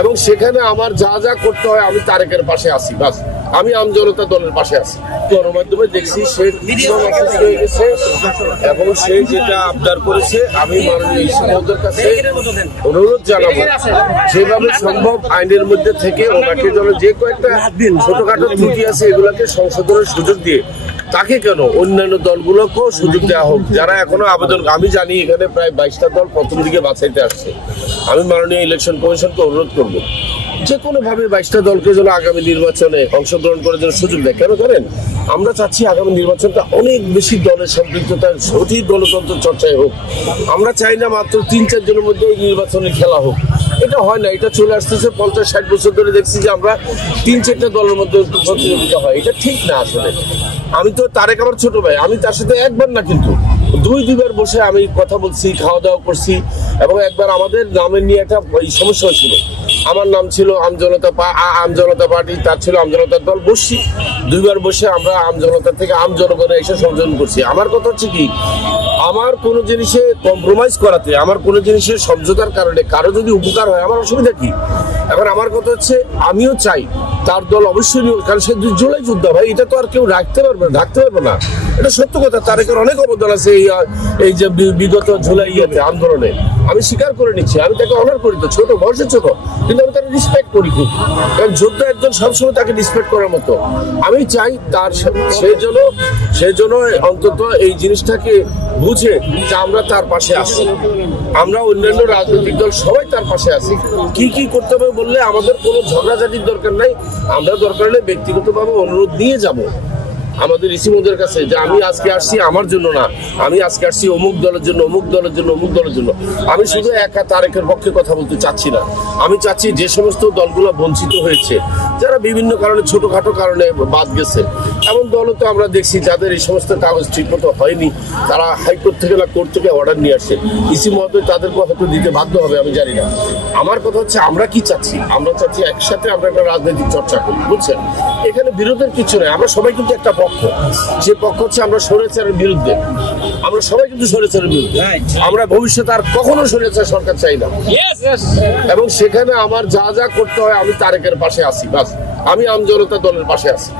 এবং সেখানে আমার যা যা করতে হয় আমি তারেকের পাশে আছি, বাস আমি আমজনতা দলের পাশে আছি। গণমাধ্যমে দেখছি সে অসুস্থ হয়ে গেছে এবং সে যেটা আবদার করেছে আমি মাননীয় ইসি মহোদয়ের কাছে অনুরোধ জানাবো যেভাবে সম্ভব আইনের মধ্যে থেকে ওনাকে যেন যে কয়েকটা ছোটখাটো ত্রুটি আছে এগুলাকে সংশোধনের সুযোগ দিয়ে তাকে কেন অন্যান্য দলগুলোকেও সুযোগ দেওয়া হোক যারা এখনো আবেদন। আমি জানি এখানে প্রায় 22টা দল প্রথম দিকে বাছাইতে আসছে। আমি মাননীয় ইলেকশন কমিশনকে অনুরোধ করবো যে কোনো ভাবে 22টা দলকে যেন আগামী নির্বাচনে অংশগ্রহণ করার জন্য সুযোগ দেয়। কেন করেন আমরা চাচ্ছি আগামী নির্বাচনটা অনেক বেশি দলের সম্পৃক্ততার সঠিক গণতন্ত্র চর্চায় হোক। আমরা চাই না মাত্র 3-4 জনের মধ্যে ওই নির্বাচনে খেলা হোক, এটা হয় না। এটা চলে আসতেছে 50-60 বছর ধরে দেখছি যে আমরা 3-4টা দলের মধ্যে প্রতিযোগিতা হয়, এটা ঠিক না আসলে। আমি তো তারেক আমার ছোট ভাই, আমি তার সাথে একবার না কিন্তু 2-2বার বসে আমি কথা বলছি, খাওয়া দাওয়া করছি এবং একবার আমাদের নামের নিয়ে একটা সমস্যা হয়েছিল। আমার নাম ছিল আমজনতা পার্টি, তার ছিল আমজনতা দল। বসছি 2বার বসে আমরা আমজনতা থেকে আমজনগণে এসে সংযোজন করছি। আমার কথা হচ্ছে কি, আমার কোনো জিনিসে কম্প্রোমাইজ করাতে, আমার কোনো জিনিসের সমঝোতার কারণে কারো যদি উপকার হয় আমার অসুবিধা কি? এখন আমার কথা হচ্ছে আমিও চাই তার দল অবশ্যই, কারণ সে জুলাই যোদ্ধা ভাই, এটা তো আর কেউ ঢাকতে পারবে না, এটা সত্য কথা। তারেকের অনেক অবদান আছে এই যে বিগত জুলাই আন্দোলনে, আমি স্বীকার করে নিচ্ছি, আমি তাকে অনার করি, তো ছোট বয়সে ছোট, কিন্তু আমি তাকে রিসপেক্ট করি খুব, কারণ যোদ্ধা একজন সবসময় তাকে রিসপেক্ট করার মতো। আমি চাই তার সেজন্য অন্তত এই জিনিসটাকে বুঝে যে আমরা তার পাশে আছি, আমরা অন্যান্য রাজনৈতিক দল সবাই তার পাশে আছি। কি করতে হবে বললে আমাদের কোনো ঝগড়াঝাটির দরকার নাই, আমরা দরকার হলে ব্যক্তিগতভাবে অনুরোধ নিয়ে যাব আমাদের ইসি মহোদয়ের কাছে যে আমি আজকে আসছি আমার জন্য না, আমি আজকে আসছি অমুক দলের জন্য, অমুক দলের জন্য, অমুক দলের জন্য। আমি শুধু একা তারেকের পক্ষে কথা বলতে চাচ্ছি না, আমি চাচ্ছি যে সমস্ত দলগুলো বঞ্চিত হয়েছে, যারা বিভিন্ন কারণে ছোটখাটো কারণে বাদ গেছে, এমন দলও তো আমরা দেখছি যাদের এই সমস্ত কাগজ ঠিক মতো হয়নি, তারা হাইকোর্ট থেকে না কোর্ট থেকে অর্ডার নিয়ে আসে, ইসি মহোদয় তাদেরকে হয়তো দিতে বাধ্য হবে, আমি জানি না। আমার কথা হচ্ছে আমরা কি চাচ্ছি, আমরা চাচ্ছি একসাথে আমরা একটা রাজনৈতিক চর্চা করি, বুঝছেন? এখানে বিরোধের কিছু নেই, আমরা সবাই কিন্তু একটা পক্ষ, যে পক্ষ হচ্ছে আমরা স্বৈরাচারের বিরুদ্ধে, আমরা সবাই কিন্তু স্বৈরাচারের বিরুদ্ধে, আমরা ভবিষ্যতে আর কখনো স্বৈরাচার সরকার চাই না। এবং সেখানে আমার যা যা করতে হয় আমি তারেকের পাশে আছি, বাস আমি আমজনতা দলের পাশে আছি।